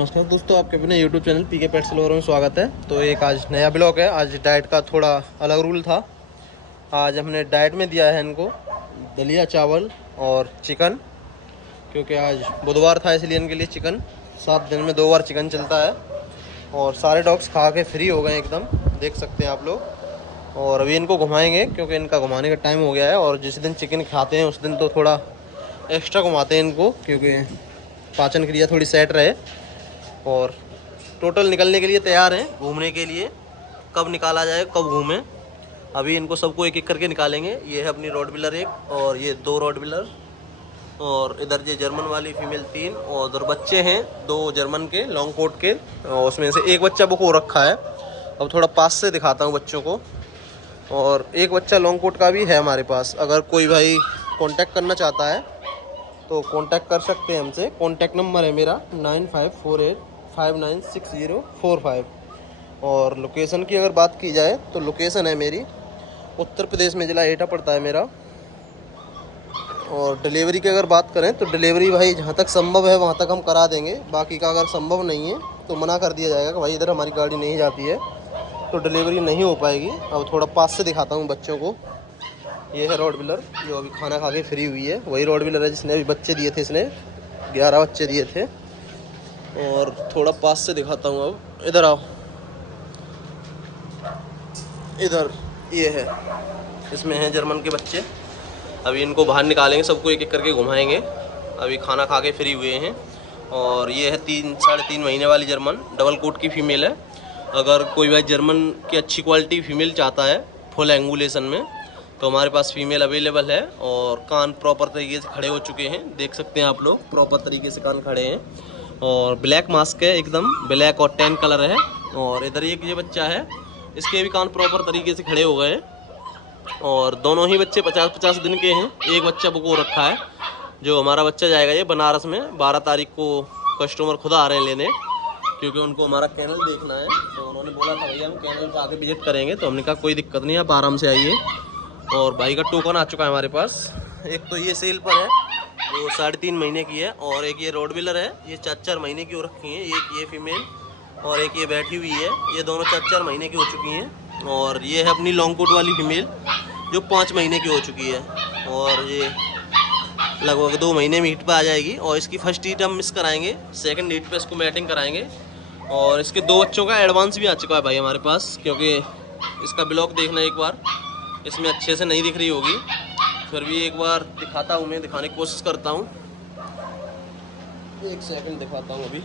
नमस्कार दोस्तों, आपके अपने YouTube channel PK pets lover में स्वागत है। तो एक आज नया ब्लॉग है। आज डाइट का थोड़ा अलग रूल था। आज हमने डाइट में दिया है इनको दलिया चावल और चिकन, क्योंकि आज बुधवार था इसलिए इनके लिए चिकन 7 दिन में 2 बार चिकन चलता है। और सारे डॉग्स खा के फ्री हो गए एकदम, देख सकते हैं आप लोग। और अभी इनको घुमाएंगे क्योंकि इनका घुमाने का टाइम हो गया है। और जिस दिन चिकन खाते हैं उस दिन तो थोड़ा एक्स्ट्रा घुमाते हैं इनको, क्योंकि पाचन क्रिया थोड़ी सेट रहे। और टोटल निकलने के लिए तैयार हैं घूमने के लिए। कब निकाला जाए, कब घूमें, अभी इनको सबको एक एक करके निकालेंगे। ये है अपनी रॉटविलर एक, और ये 2 रॉटविलर, और इधर ये जर्मन वाली फीमेल 3, और उधर बच्चे हैं 2 जर्मन के लॉन्ग कोट के, और उसमें से एक बच्चा बुक हो रखा है। अब थोड़ा पास से दिखाता हूँ बच्चों को। और एक बच्चा लॉन्ग कोट का भी है हमारे पास। अगर कोई भाई कांटेक्ट करना चाहता है तो कांटेक्ट कर सकते हैं हमसे। कांटेक्ट नंबर है मेरा 9548596045। और लोकेशन की अगर बात की जाए तो लोकेशन है मेरी उत्तर प्रदेश में, ज़िला एटा पड़ता है मेरा। और डिलीवरी की अगर बात करें तो डिलीवरी भाई जहाँ तक संभव है वहाँ तक हम करा देंगे। बाकी का अगर संभव नहीं है तो मना कर दिया जाएगा कि भाई इधर हमारी गाड़ी नहीं जाती है, तो डिलीवरी नहीं हो पाएगी। अब थोड़ा पास से दिखाता हूँ बच्चों को। ये है रॉटविलर जो अभी खाना खा के फ्री हुई है। वही रॉटविलर है जिसने अभी बच्चे दिए थे। इसने 11 बच्चे दिए थे। और थोड़ा पास से दिखाता हूँ। अब इधर आओ, इधर ये है, इसमें हैं जर्मन के बच्चे। अभी इनको बाहर निकालेंगे, सबको एक एक करके घुमाएंगे। अभी खाना खा के फ्री हुए हैं। और ये है 3-3.5 महीने वाली जर्मन डबल कोट की फ़ीमेल है। अगर कोई भाई जर्मन की अच्छी क्वालिटी फ़ीमेल चाहता है फुल एंगुलेशन में, तो हमारे पास फ़ीमेल अवेलेबल है। और कान प्रॉपर तरीके से खड़े हो चुके हैं, देख सकते हैं आप लोग, प्रॉपर तरीके से कान खड़े हैं। और ब्लैक मास्क है, एकदम ब्लैक और टैन कलर है। और इधर एक ये बच्चा है, इसके भी कान प्रॉपर तरीके से खड़े हो गए हैं। और दोनों ही बच्चे 50-50 दिन के हैं। एक बच्चा बुक हो रखा है, जो हमारा बच्चा जाएगा ये बनारस में 12 तारीख को। कस्टमर खुद आ रहे हैं लेने, क्योंकि उनको हमारा कैनल देखना है। तो उन्होंने बोला था भैया हम कैनल पर आके विजिट करेंगे, तो हमने कहा कोई दिक्कत नहीं, आप आराम से आइए। और भाई का टोकन आ चुका है हमारे पास। एक तो ये सेल पर है जो 3.5 महीने की है, और एक ये रॉटविलर है, ये 4-4 महीने की हो रखी है। एक ये फीमेल और एक ये बैठी हुई है, ये दोनों 4-4 महीने की हो चुकी हैं। और ये है अपनी लॉन्ग कोट वाली फीमेल जो 5 महीने की हो चुकी है। और ये लगभग 2 महीने में हीट पर आ जाएगी। और इसकी फर्स्ट हीट हम मिस कराएंगे, सेकंड हीट पे इसको मैटिंग कराएंगे। और इसके 2 बच्चों का एडवांस भी आ चुका है भाई हमारे पास, क्योंकि इसका ब्लॉग देखना एक बार, इसमें अच्छे से नहीं दिख रही होगी, फिर भी एक बार दिखाता हूँ, मैं दिखाने की कोशिश करता हूँ। एक सेकंड दिखाता हूँ। अभी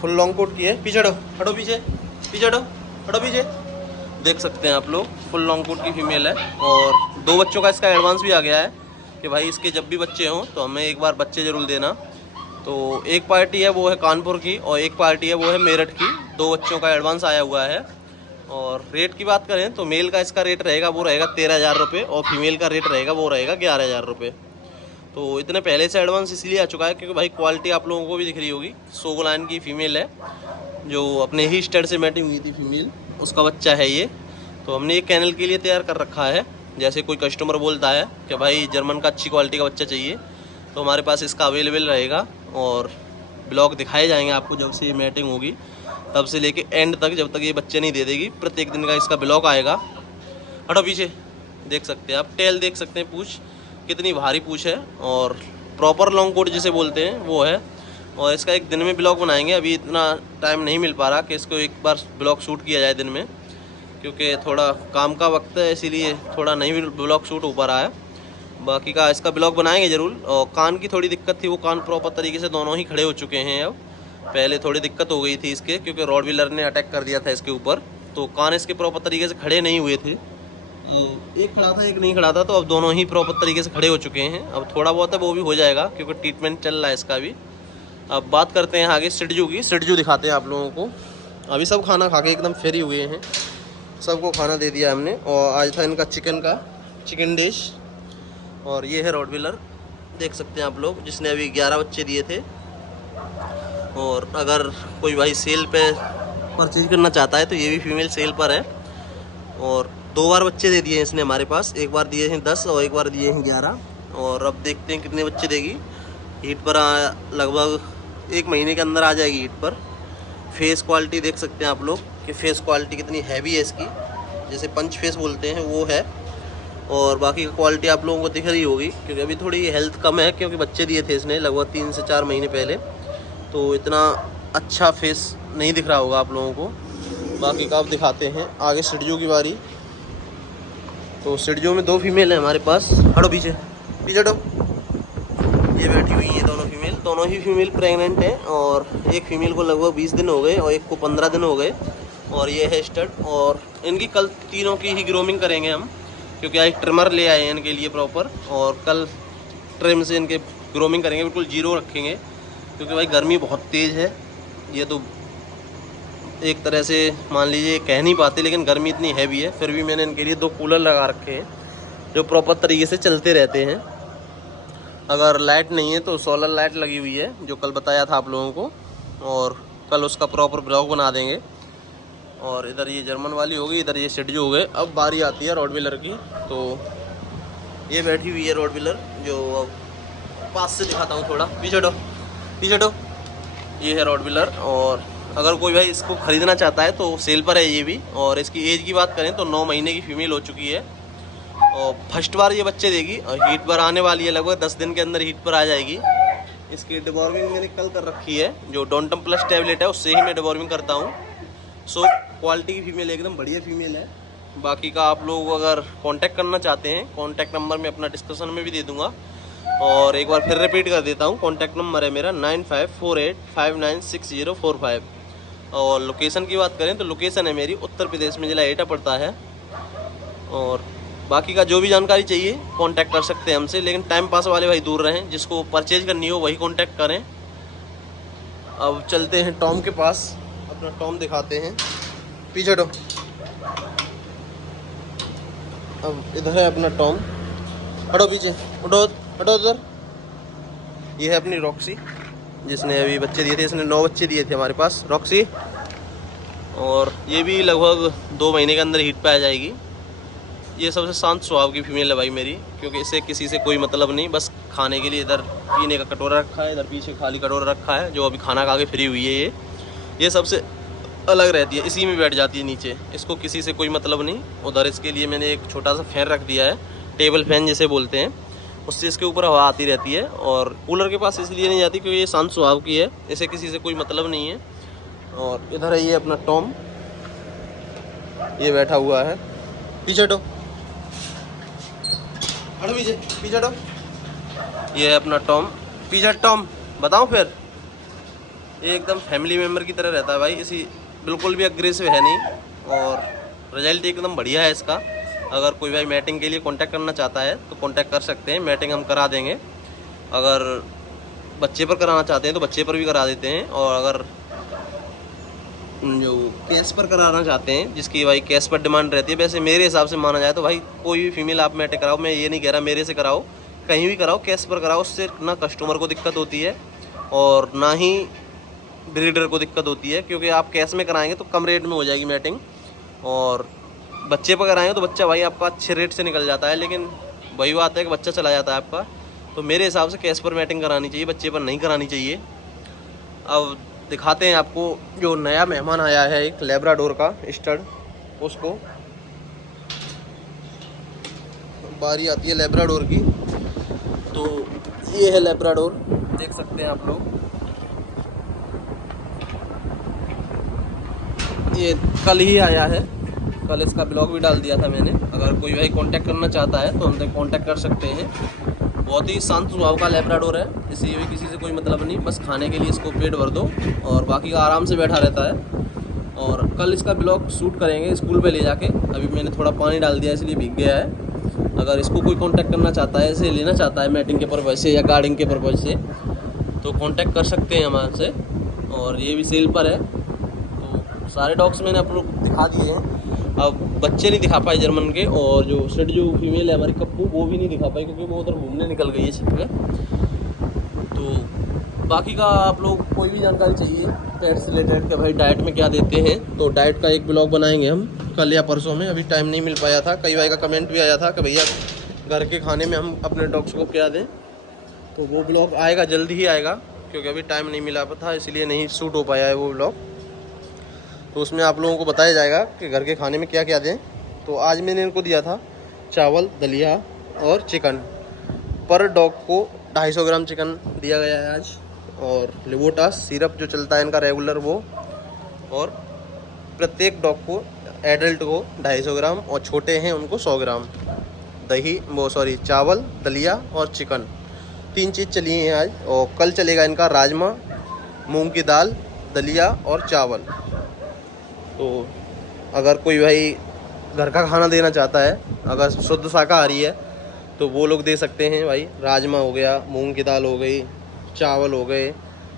फुल लॉन्ग कोट की है। पीछे हटो, हटो पीछे, पीछे हटो, हटो पीछे। देख सकते हैं आप लोग, फुल लॉन्ग कोट की फीमेल है। और 2 बच्चों का इसका एडवांस भी आ गया है कि भाई इसके जब भी बच्चे हों तो हमें एक बार बच्चे ज़रूर देना। तो एक पार्टी है वो है कानपुर की, और एक पार्टी है वो है मेरठ की। 2 बच्चों का एडवांस आया हुआ है। और रेट की बात करें तो मेल का इसका रेट रहेगा, वो रहेगा 13,000 रुपये, और फीमेल का रेट रहेगा वो रहेगा 11,000 रुपये। तो इतने पहले से एडवांस इसलिए आ चुका है क्योंकि भाई क्वालिटी आप लोगों को भी दिख रही होगी। सोगोलाइन की फ़ीमेल है जो अपने ही स्टड से मैटिंग हुई थी फीमेल, उसका बच्चा है ये। तो हमने ये कैनल के लिए तैयार कर रखा है। जैसे कोई कस्टमर बोलता है कि भाई जर्मन का अच्छी क्वालिटी का बच्चा चाहिए, तो हमारे पास इसका अवेलेबल रहेगा। और ब्लॉग दिखाए जाएंगे आपको जब से ये मैटिंग होगी तब से लेके एंड तक, जब तक ये बच्चे नहीं दे देगी। प्रत्येक दिन का इसका ब्लॉग आएगा। हटो पीछे, देख सकते हैं आप, टेल देख सकते हैं, पूछ कितनी भारी पूछ है। और प्रॉपर लॉन्ग कोट जिसे बोलते हैं वो है। और इसका एक दिन में ब्लॉग बनाएंगे। अभी इतना टाइम नहीं मिल पा रहा कि इसको एक बार ब्लॉग शूट किया जाए दिन में, क्योंकि थोड़ा काम का वक्त है, इसीलिए थोड़ा नहीं भी ब्लॉग शूट हो पा रहा है। बाकी का इसका ब्लॉग बनाएंगे ज़रूर। और कान की थोड़ी दिक्कत थी, वो कान प्रॉपर तरीके से दोनों ही खड़े हो चुके हैं अब। पहले थोड़ी दिक्कत हो गई थी इसके, क्योंकि रॉटविलर ने अटैक कर दिया था इसके ऊपर, तो कान इसके प्रॉपर तरीके से खड़े नहीं हुए थे। एक खड़ा था, एक नहीं खड़ा था, तो अब दोनों ही प्रॉपर तरीके से खड़े हो चुके हैं। अब थोड़ा बहुत है वो भी हो जाएगा, क्योंकि ट्रीटमेंट चल रहा है इसका भी। अब बात करते हैं आगे सिडजू की। सिडजू दिखाते हैं आप लोगों को। अभी सब खाना खा के एकदम फ्री हुए हैं, सबको खाना दे दिया हमने। और आज था इनका चिकन डिश। और ये है रॉटविलर, देख सकते हैं आप लोग, जिसने अभी 11 बच्चे दिए थे। और अगर कोई भाई सेल पे परचेज करना चाहता है तो ये भी फीमेल सेल पर है। और 2 बार बच्चे दे दिए हैं इसने हमारे पास, एक बार दिए हैं 10 और एक बार दिए हैं 11। और अब देखते हैं कितने बच्चे देगी। हीट पर लगभग 1 महीने के अंदर आ जाएगी हीट पर। फेस क्वालिटी देख सकते हैं आप लोग कि फेस क्वालिटी कितनी हैवी है इसकी, जैसे पंच फेस बोलते हैं वो है। और बाकी का क्वालिटी आप लोगों को दिख रही होगी, क्योंकि अभी थोड़ी हेल्थ कम है, क्योंकि बच्चे दिए थे इसने लगभग 3 से 4 महीने पहले, तो इतना अच्छा फेस नहीं दिख रहा होगा आप लोगों को। बाकी का आप दिखाते हैं आगे सिडजू की बारी। तो सिडजू में 2 फीमेल है हमारे पास। हटो पीछे, पीछे हटो। ये बैठी हुई है दोनों फीमेल, दोनों ही फीमेल प्रेग्नेंट हैं। और एक फीमेल को लगभग 20 दिन हो गए और एक को 15 दिन हो गए। और ये है स्टड। और इनकी कल तीनों की ही ग्रूमिंग करेंगे हम, क्योंकि आज ट्रिमर ले आए हैं इनके लिए प्रॉपर। और कल ट्रिम से इनके ग्रूमिंग करेंगे, बिल्कुल जीरो रखेंगे, क्योंकि भाई गर्मी बहुत तेज़ है। ये तो एक तरह से मान लीजिए कह नहीं पाते, लेकिन गर्मी इतनी हैवी है। फिर भी मैंने इनके लिए 2 कूलर लगा रखे हैं जो प्रॉपर तरीके से चलते रहते हैं। अगर लाइट नहीं है तो सोलर लाइट लगी हुई है, जो कल बताया था आप लोगों को, और कल उसका प्रॉपर ब्लॉग बना देंगे। और इधर ये जर्मन वाली होगी, इधर ये सिडजू हो गए। अब बारी आती है रॉडविलर की। तो ये बैठी हुई है रॉडविलर, जो पास से दिखाता हूँ थोड़ा। पीछे हटो, पीछे हटो। ये है रॉडविलर। और अगर कोई भाई इसको ख़रीदना चाहता है तो सेल पर है ये भी। और इसकी एज की बात करें तो 9 महीने की फीमेल हो चुकी है और फर्स्ट बार ये बच्चे देगी। और हीट पर आने वाली है, लगभग 10 दिन के अंदर हीट पर आ जाएगी। इसकी डिवॉर्मिंग मैंने कल कर रखी है, जो डोंटम प्लस टैबलेट है उससे ही मैं डिवॉर्मिंग करता हूँ। सो क्वालिटी की फीमेल एकदम बढ़िया फीमेल है। बाकी का आप लोग अगर कांटेक्ट करना चाहते हैं, कांटेक्ट नंबर मैं अपना डिस्क्रिप्शन में भी दे दूँगा। और एक बार फिर रिपीट कर देता हूँ, कांटेक्ट नंबर है मेरा 9548596045। और लोकेशन की बात करें तो लोकेशन है मेरी उत्तर प्रदेश में, जिला एटा पड़ता है। और बाकी का जो भी जानकारी चाहिए कांटेक्ट कर सकते हैं हमसे, लेकिन टाइम पास वाले भाई दूर रहें, जिसको परचेज करनी हो वही कांटेक्ट करें। अब चलते हैं टॉम के पास, अपना टॉम दिखाते हैं। पीछे हटो। अब इधर है अपना टॉम। हटो पीछे, हटो हटो उधर। ये है अपनी रॉक्सी, जिसने अभी बच्चे दिए थे। इसने 9 बच्चे दिए थे हमारे पास, रॉक्सी। और ये भी लगभग 2 महीने के अंदर हीट पे आ जाएगी। ये सबसे शांत स्वभाव की फीमेल है भाई मेरी, क्योंकि इसे किसी से कोई मतलब नहीं, बस खाने के लिए इधर पीने का कटोरा रखा है, इधर पीछे खाली कटोरा रखा है, जो अभी खाना खा के फ्री हुई है। ये सबसे अलग रहती है, इसी में बैठ जाती है नीचे, इसको किसी से कोई मतलब नहीं। उधर इसके लिए मैंने एक छोटा सा फैन रख दिया है, टेबल फैन जिसे बोलते हैं, उससे इसके ऊपर हवा आती रहती है। और कूलर के पास इसलिए नहीं जाती क्योंकि ये शांत स्वभाव की है, इसे किसी से कोई मतलब नहीं है। और इधर है ये अपना टॉम, ये बैठा हुआ है। पीछे हटो, हटो पीछे, पीछे हटो। ये है अपना टॉम, पीछे टॉम। बताऊं फिर, ये एकदम फैमिली मेम्बर की तरह रहता है भाई, इसी बिल्कुल भी अग्रेसिव है नहीं। और रिजल्ट एकदम बढ़िया है इसका। अगर कोई भाई मैटिंग के लिए कांटेक्ट करना चाहता है तो कांटेक्ट कर सकते हैं, मैटिंग हम करा देंगे। अगर बच्चे पर कराना चाहते हैं तो बच्चे पर भी करा देते हैं। और अगर जो कैश पर कराना चाहते हैं, जिसकी भाई कैश पर डिमांड रहती है, वैसे मेरे हिसाब से माना जाए तो भाई कोई भी फीमेल आप मैटिंग कराओ, मैं ये नहीं कह रहा मेरे से कराओ, कहीं भी कराओ, कैश पर कराओ, उससे ना कस्टमर को दिक्कत होती है और ना ही ब्रीडर को दिक्कत होती है। क्योंकि आप कैश में कराएंगे तो कम रेट में हो जाएगी मैटिंग, और बच्चे पर कराएंगे तो बच्चा भाई आपका अच्छे रेट से निकल जाता है, लेकिन वही बात है कि बच्चा चला जाता है आपका। तो मेरे हिसाब से कैश पर मैटिंग करानी चाहिए, बच्चे पर नहीं करानी चाहिए। अब दिखाते हैं आपको, जो नया मेहमान आया है एक लैब्राडोर का स्टड, उसको बारी आती है लैब्राडोर की। तो ये है लैब्राडोर, देख सकते हैं आप लोग। ये कल ही आया है, कल इसका ब्लॉग भी डाल दिया था मैंने। अगर कोई भाई कांटेक्ट करना चाहता है तो हमसे कांटेक्ट कर सकते हैं। बहुत ही शांत स्वभाव का लैब्राडोर है, इसी भी किसी से कोई मतलब नहीं, बस खाने के लिए इसको पेट भर दो और बाकी का आराम से बैठा रहता है। और कल इसका ब्लॉग शूट करेंगे स्कूल पे ले जाके। अभी मैंने थोड़ा पानी डाल दिया इसलिए भीग गया है। अगर इसको कोई कांटेक्ट करना चाहता है, इसे लेना चाहता है मैटिंग के पर्पज़ से या गार्डिंग के पर्पज़ से, तो कांटेक्ट कर सकते हैं हमारे से। और ये भी सेल पर है। तो सारे डॉग्स मैंने आप लोग दिखा दिए हैं। अब बच्चे नहीं दिखा पाए जर्मन के, और जो सिडजू फीमेल है हमारी कप्पू, वो भी नहीं दिखा पाई क्योंकि वो उधर घूमने निकल गई है छत पे। तो बाकी का आप लोग कोई भी जानकारी चाहिए पेट से रिलेटेड कि भाई डाइट में क्या देते हैं, तो डाइट का एक ब्लॉग बनाएंगे हम कल या परसों में। अभी टाइम नहीं मिल पाया था, कई भाई का कमेंट भी आया था कि भैया घर के खाने में हम अपने डॉग्स को क्या दें, तो वो ब्लॉग आएगा, जल्दी ही आएगा। क्योंकि अभी टाइम नहीं मिला था, इसलिए नहीं शूट हो पाया है वो व्लॉग। तो उसमें आप लोगों को बताया जाएगा कि घर के खाने में क्या क्या दें। तो आज मैंने इनको दिया था चावल, दलिया और चिकन। पर डॉग को 250 ग्राम चिकन दिया गया है आज, और लिवोटास सिरप जो चलता है इनका रेगुलर वो, और प्रत्येक डॉग को, एडल्ट को 250 ग्राम और छोटे हैं उनको 100 ग्राम चावल, दलिया और चिकन, 3 चीज़ चली हैं आज। और कल चलेगा इनका राजमा, मूंग की दाल, दलिया और चावल। तो अगर कोई भाई घर का खाना देना चाहता है, अगर शुद्ध शाकाहारी है, तो वो लोग दे सकते हैं भाई। राजमा हो गया, मूंग की दाल हो गई, चावल हो गए,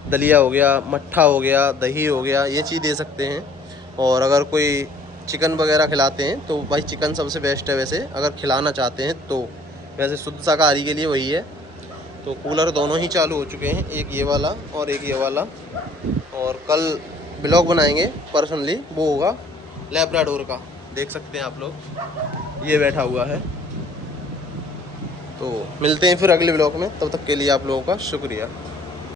दलिया हो गया, मट्ठा हो गया, दही हो गया, ये चीज़ दे सकते हैं। और अगर कोई चिकन वगैरह खिलाते हैं तो भाई चिकन सबसे बेस्ट है वैसे, अगर खिलाना चाहते हैं तो। वैसे शुद्ध शाकाहारी के लिए वही है। तो कूलर दोनों ही चालू हो चुके हैं, एक ये वाला और एक ये वाला। और कल ब्लॉग बनाएंगे पर्सनली, वो होगा लैब्राडोर का, देख सकते हैं आप लोग, ये बैठा हुआ है। तो मिलते हैं फिर अगले ब्लॉग में, तब तक के लिए आप लोगों का शुक्रिया।